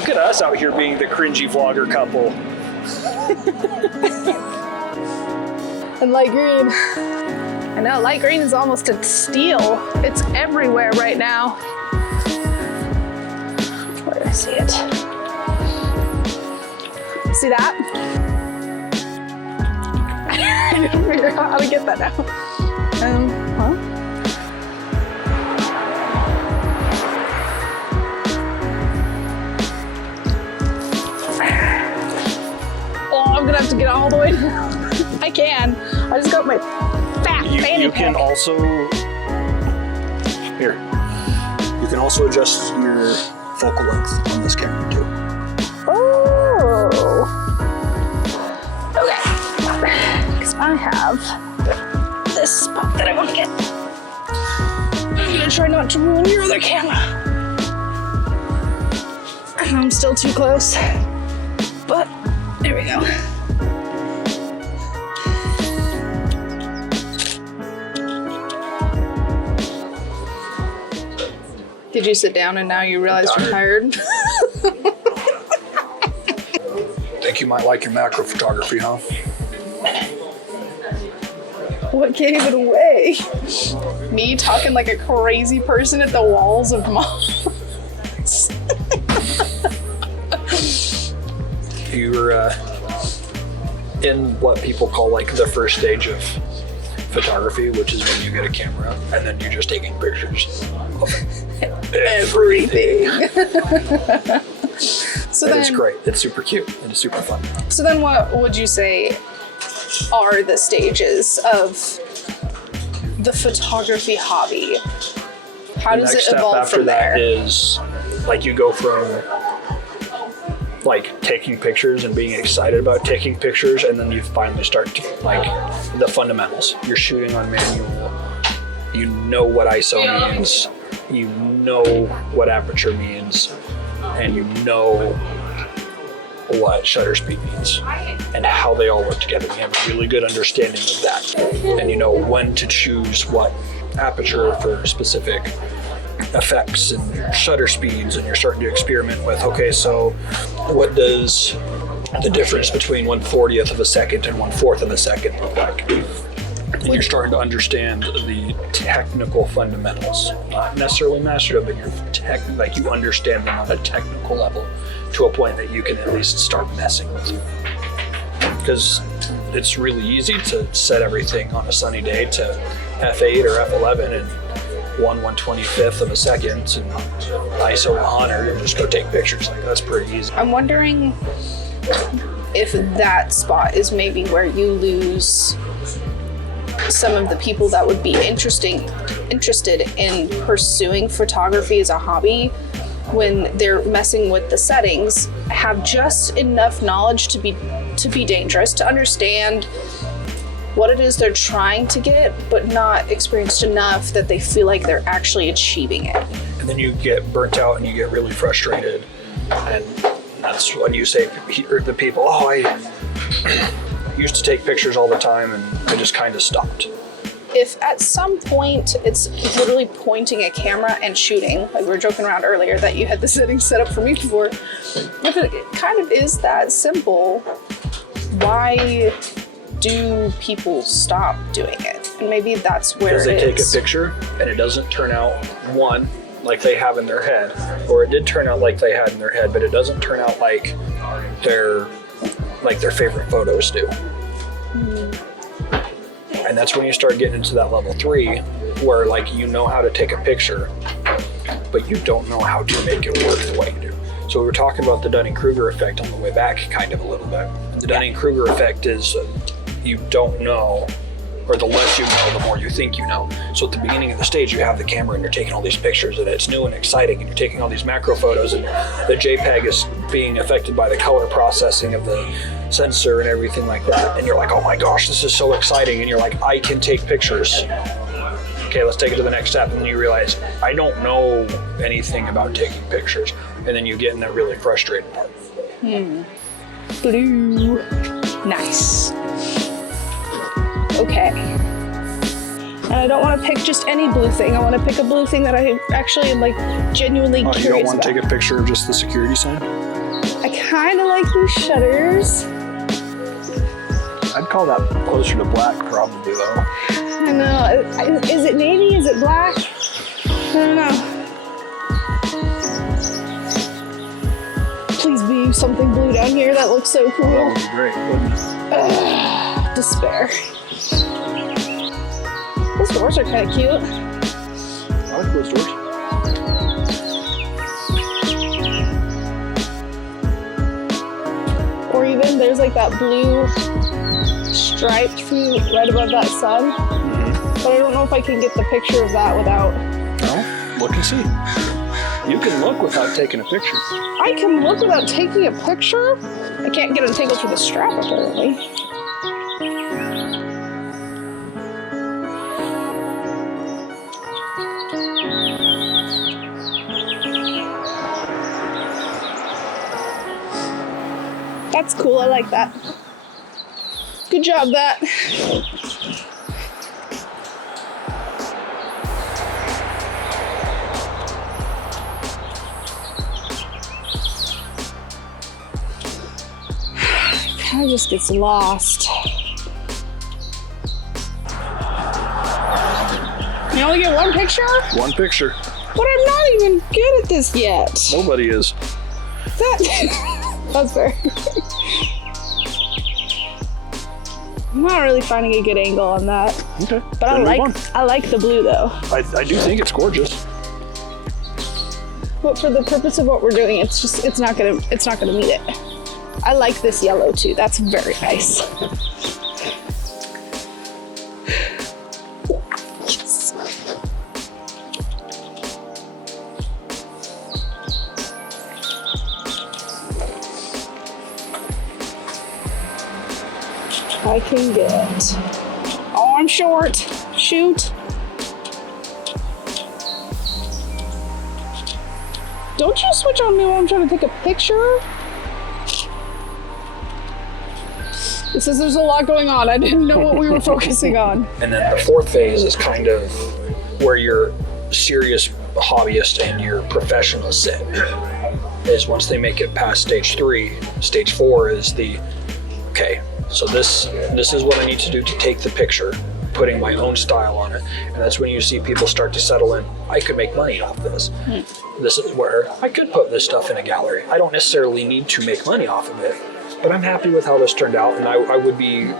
Look at us out here being the cringy vlogger couple. And light green. I know, light green is almost a steal. It's everywhere right now. Where do I see it? See that? I didn't figure out how to get that now. Well. Oh, I'm gonna have to get all the way down. I can. I just got my fat fanny You can pack. also, here, you can also adjust your focal length on this camera too. Oh. Okay. Because I have this spot that I want to get. I'm gonna try not to ruin your other camera. I'm still too close. But there we go. Did you sit down and now you realize you're tired? Think you might like your macro photography, huh? What gave it away? Me talking like a crazy person at the walls of malls. You're in what people call like the first stage of photography, which is when you get a camera and then you're just taking pictures of everything. So and then, it's great. It's super cute and it's super fun. So then what would you say are the stages of the photography hobby? How does it evolve from there? The next step after that is like you go from like taking pictures and being excited about taking pictures, and then you finally start to, like the fundamentals. You're shooting on manual. You know what ISO means. You know what aperture means, and you know what shutter speed means and how they all work together. You have a really good understanding of that, and you know when to choose what aperture for specific effects and shutter speeds, and you're starting to experiment with, okay, so what does the difference between 1/40th of a second and 1/4 of a second look like? And you're starting to understand the technical fundamentals, not necessarily master them, but you're like you understand them on a technical level to a point that you can at least start messing with them. Because it's really easy to set everything on a sunny day to f8 or f11 and 1/125th of a second and ISO 100 and just go take pictures. Like, that's pretty easy. I'm wondering if that spot is maybe where you lose some of the people that would be interested in pursuing photography as a hobby when they're messing with the settings, have just enough knowledge to be dangerous, to understand what it is they're trying to get, but not experienced enough that they feel like they're actually achieving it. And then you get burnt out and you get really frustrated. And that's when you say to people, oh, I used to take pictures all the time and I just kind of stopped. If at some point it's literally pointing a camera and shooting, like we were joking around earlier that you had the settings set up for me before, if it kind of is that simple, why do people stop doing it? And maybe that's where because they take a picture and it doesn't turn out one like they have in their head, or it did turn out like they had in their head, but it doesn't turn out like their favorite photos do. And that's when you start getting into that level 3 where like you know how to take a picture but you don't know how to make it work the way you do. So we were talking about the Dunning-Kruger effect on the way back kind of a little bit. And the Dunning-Kruger effect is you don't know, or the less you know, the more you think you know. So at the beginning of the stage, you have the camera and you're taking all these pictures and it's new and exciting and you're taking all these macro photos and the JPEG is being affected by the color processing of the sensor and everything like that. And you're like, oh my gosh, this is so exciting. And you're like, I can take pictures. Okay, let's take it to the next step. And then you realize, I don't know anything about taking pictures. And then you get in that really frustrated part. Blue. Nice. Okay. And I don't want to pick just any blue thing. I want to pick a blue thing that I actually am like genuinely curious about. You don't want to take a picture of just the security sign? I kind of like these shutters. I'd call that closer to black, probably, though. I know. Is it navy? Is it black? I don't know. Please be something blue down here. That looks so cool. That would be great, wouldn't it? Despair. Those doors are kind of cute. I like those doors. Or even there's like that blue striped fruit right above that sun. But I don't know if I can get the picture of that without. No, look and see. You can look without taking a picture. I can look without taking a picture? I can't get entangled through the strap apparently. That's cool, I like that. Good job, that. Kind of just gets lost. You only get one picture? One picture. But I'm not even good at this yet. Nobody is. That's fair. I'm not really finding a good angle on that. Okay. But I like the blue though. I do think it's gorgeous. But for the purpose of what we're doing, it's not gonna meet it. I like this yellow too. That's very nice. Yes. I can get. Oh, I'm short. Shoot. Don't you switch on me when I'm trying to take a picture? It says there's a lot going on. I didn't know what we were focusing on. And then the fourth phase is kind of where your serious hobbyist and your professional sit. Is once they make it past stage 3, stage 4 is the, okay, so this is what I need to do to take the picture, putting my own style on it. And that's when you see people start to settle in, I could make money off this. This is where I could put this stuff in a gallery. I don't necessarily need to make money off of it, but I'm happy with how this turned out, and I would be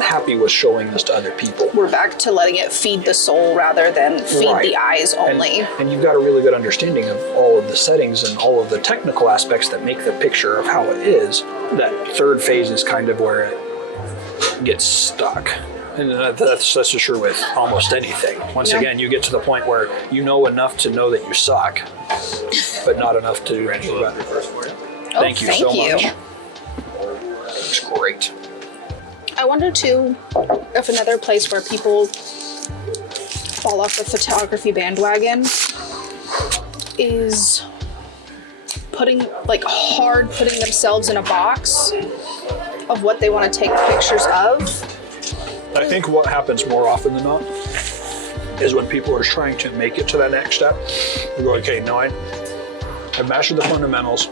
happy with showing this to other people. We're back to letting it feed the soul rather than feed Right. the eyes only. And you've got a really good understanding of all of the settings and all of the technical aspects that make the picture of how it is. That third phase is kind of where it gets stuck. And that's just true with almost anything. Once again, you get to the point where you know enough to know that you suck, but not enough to do anything about it. Thank you so much. It's great. I wonder too if another place where people fall off the photography bandwagon is putting themselves in a box of what they want to take pictures of. I think what happens more often than not is when people are trying to make it to that next step, they go, okay, now I've mastered the fundamentals.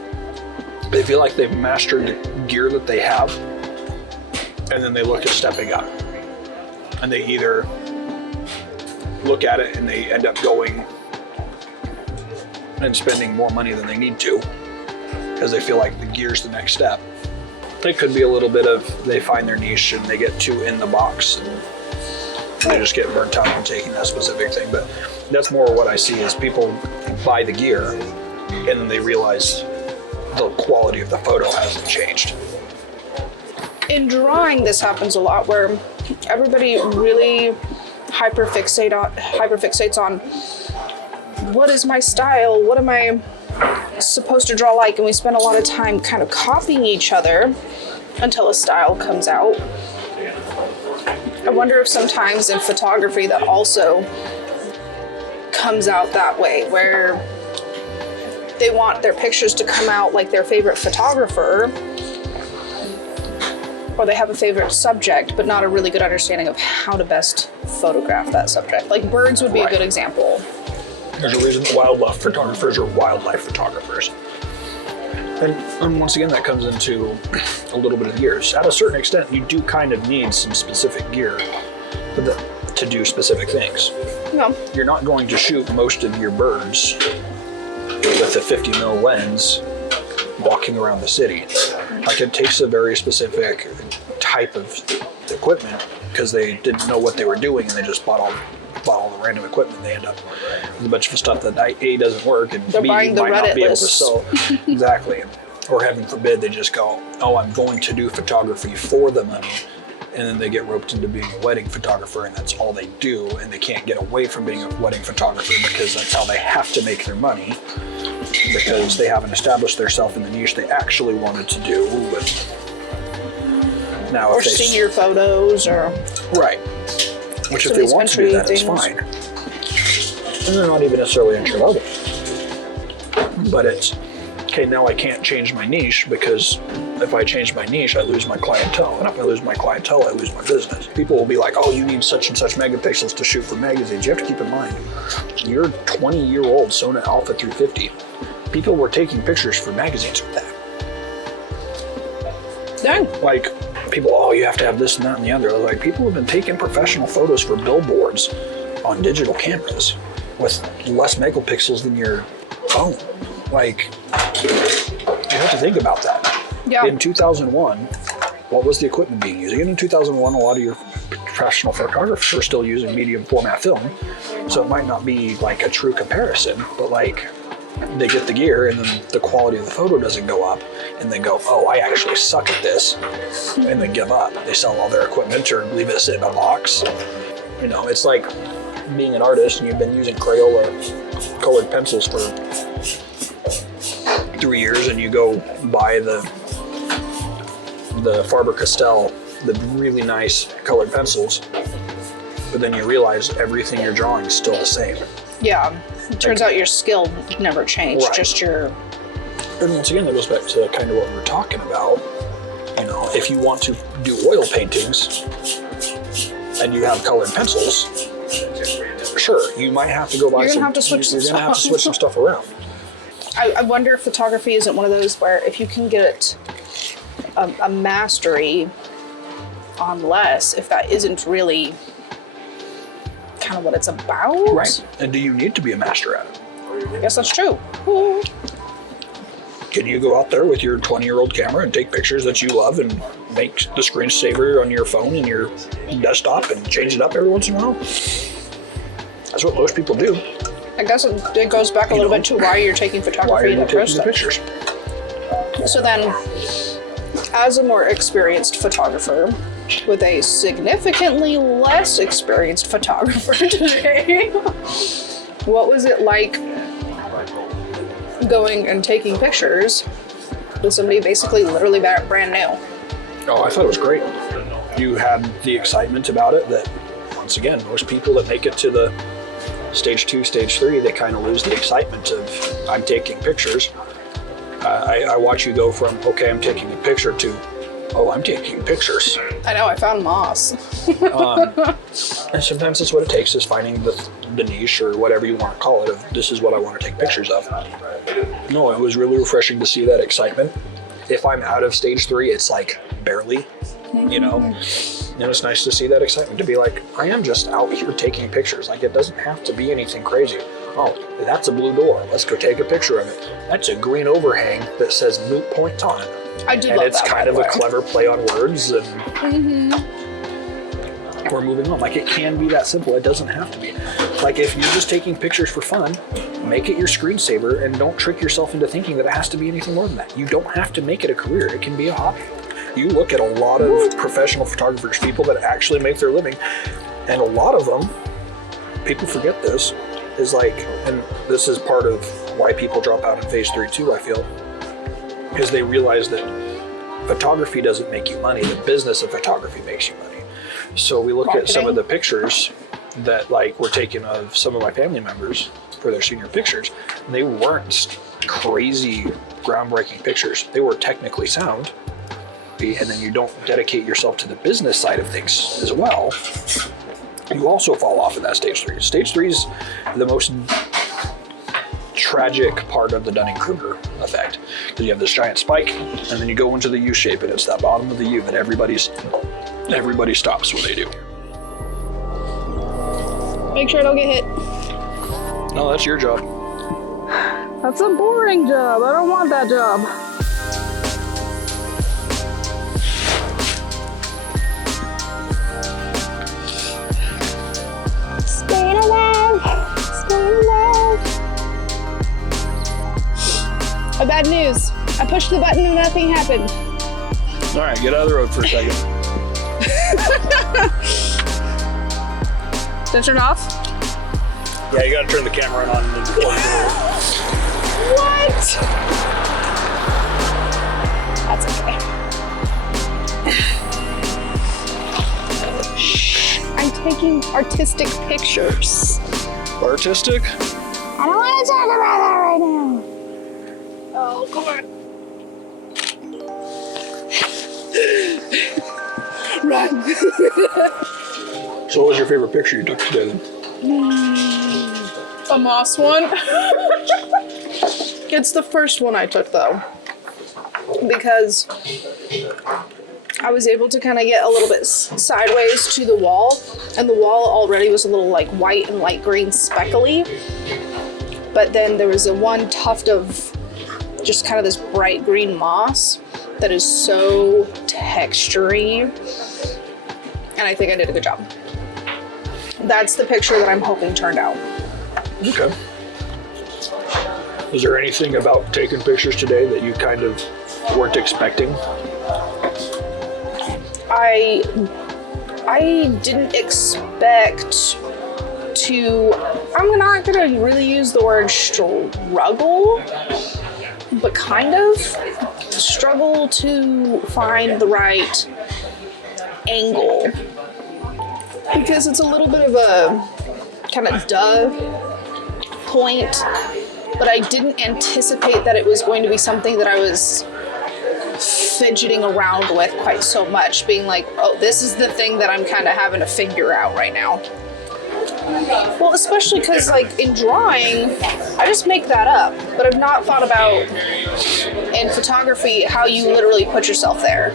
They feel like they've mastered the gear that they have, and then they look at stepping up. And they either look at it and they end up going and spending more money than they need to because they feel like the gear's the next step. It could be a little bit of they find their niche and they get too in the box and they just get burnt out on taking that specific thing. But that's more what I see is people buy the gear and then they realize the quality of the photo hasn't changed. In drawing, this happens a lot where everybody really hyperfixates on what is my style, what am I supposed to draw like, and we spend a lot of time kind of copying each other until a style comes out. I wonder if sometimes in photography that also comes out that way, where they want their pictures to come out like their favorite photographer, or they have a favorite subject but not a really good understanding of how to best photograph that subject. Like birds would be a good example. There's a reason wildlife photographers are wildlife photographers. And once again, that comes into a little bit of years. At a certain extent, you do kind of need some specific gear to do specific things. No. You're not going to shoot most of your birds with a 50 mil lens walking around the city. Like, it takes a very specific type of equipment because they didn't know what they were doing and they just bought all the random equipment. They end up with a bunch of stuff that A, doesn't work, and They're B, buying the might not Reddit be able to lists. sell. Exactly. Or heaven forbid, they just go, oh, I'm going to do photography for the money. And then they get roped into being a wedding photographer, and that's all they do, and they can't get away from being a wedding photographer because that's how they have to make their money, because they haven't established themselves in the niche they actually wanted to do. But now, Or if they senior photos, or right, which Some if of they these want to do that, it's country fine. And they're not even necessarily entry level, but it's okay. Now I can't change my niche because if I change my niche, I lose my clientele, and if I lose my clientele, I lose my business. People will be like, "Oh, you need such and such megapixels to shoot for magazines." You have to keep in mind, you're 20-year-old Sony Alpha 350. People were taking pictures for magazines with that. dang. Like, people, oh, you have to have this and that and the other. Like, people have been taking professional photos for billboards on digital cameras with less megapixels than your phone. Like, you have to think about that. Yeah. In 2001, what was the equipment being used? Again, in 2001, a lot of your professional photographers were still using medium format film, so it might not be like a true comparison, but like, they get the gear and then the quality of the photo doesn't go up, and they go, oh, I actually suck at this, and they give up. They sell all their equipment or leave it sit in a box. You know, it's like being an artist and you've been using Crayola colored pencils for 3 years, and you go buy the Faber-Castell, the really nice colored pencils, but then you realize everything you're drawing is still the same. Yeah. It turns out your skill never changed, Right. just your... And once again, that goes back to kind of what we were talking about. You know, if you want to do oil paintings and you have colored pencils, sure, you might have to go buy You're some. gonna have to switch some You're gonna have to stuff. switch some stuff around. I wonder if photography isn't one of those where if you can get a mastery on less, if that isn't really kind of what it's about. Right. And do you need to be a master at it? I guess that's true. Ooh. Can you go out there with your 20-year-old camera and take pictures that you love and make the screensaver on your phone and your desktop and change it up every once in a while? That's what most people do. I guess it goes back a little bit to why you're taking Why are photography in you the taking first the place. pictures? So then, as a more experienced photographer, with a significantly less experienced photographer today, what was it like going and taking pictures with somebody basically literally brand new? Oh, I thought it was great. You had the excitement about it that, once again, most people that make it to the stage 2, stage 3, they kind of lose the excitement of, I'm taking pictures. I watch you go from, okay, I'm taking a picture to, oh, I'm taking pictures. I know, I found moss. And sometimes that's what it takes, is finding the niche or whatever you want to call it of, this is what I want to take pictures of. No, it was really refreshing to see that excitement. If I'm out of stage 3, it's like barely, you know. And it's nice to see that excitement, to be like, I am just out here taking pictures. Like, it doesn't have to be anything crazy. Oh, that's a blue door. Let's go take a picture of it. That's a green overhang that says Moot Point on it. I do And love it's that, kind by of the a way. clever play on words, and we're moving on. Like, it can be that simple. It doesn't have to be. Like, if you're just taking pictures for fun, make it your screensaver, and don't trick yourself into thinking that it has to be anything more than that. You don't have to make it a career. It can be a hobby. You look at a lot of professional photographers, people that actually make their living, and a lot of them, people forget this, is like, and this is part of why people drop out in phase 3 too, I feel, because they realize that photography doesn't make you money, the business of photography makes you money. So we look at some of the pictures that like were taken of some of my family members for their senior pictures. They weren't crazy groundbreaking pictures. They were technically sound. And then you don't dedicate yourself to the business side of things as well, you also fall off in that stage 3. Stage 3 is the most tragic part of the Dunning-Kruger effect. Because you have this giant spike, and then you go into the U shape, and it's that bottom of the U that everybody stops when they do. Make sure I don't get hit. No, that's your job. That's a boring job. I don't want that job. Staying alive. Staying alive. Bad news. I pushed the button and nothing happened. All right, get out of the road for a second. Did I turn it off? Yeah, you gotta turn the camera on. What? That's okay. Shh. I'm taking artistic pictures. Artistic? I don't want to talk about that right now. Oh, come on. Run. So what was your favorite picture you took today then? A moss one. It's the first one I took though, because I was able to kind of get a little bit sideways to the wall, and the wall already was a little like white and light green speckly, but then there was a one tuft of just kind of this bright green moss that is so textury, and I think I did a good job. That's the picture that I'm hoping turned out. Okay. Was there anything about taking pictures today that you kind of weren't expecting? I didn't expect to, I'm not gonna really use the word struggle, but kind of struggle to find the right angle, because it's a little bit of a kind of duh point, but I didn't anticipate that it was going to be something that I was fidgeting around with quite so much, being like, oh, this is the thing that I'm kind of having to figure out right now. Well, especially because like in drawing, I just make that up, but I've not thought about in photography how you literally put yourself there.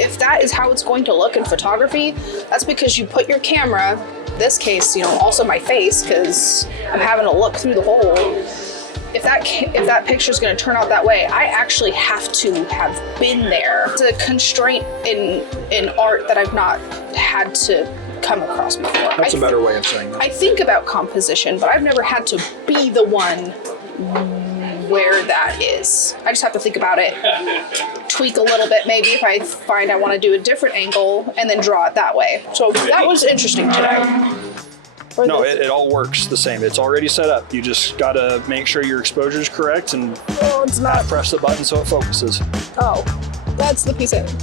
If that is how it's going to look in photography, that's because you put your camera, this case, you know, also my face, because I'm having to look through the hole. If that picture is going to turn out that way, I actually have to have been there. It's a constraint in art that I've not had to come across before. That's a better way of saying that. I think about composition, but I've never had to be the one where that is. I just have to think about it, tweak a little bit maybe if I find I want to do a different angle, and then draw it that way. So that was interesting today. No, it all works the same. It's already set up. You just gotta make sure your exposure is correct and Oh, it's not. press the button so it focuses. Oh, that's the piece I need.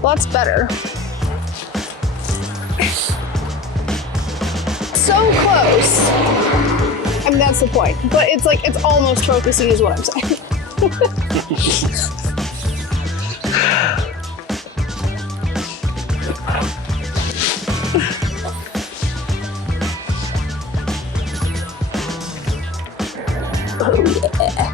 Well, that's better. So close. I mean, that's the point. But it's like, it's almost focusing is what I'm saying. Oh, yeah.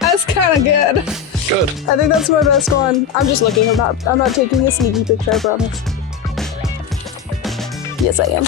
That's kind of good. Good. I think that's my best one. I'm just looking. I'm not taking a sneaky picture, I promise. Yes, I am.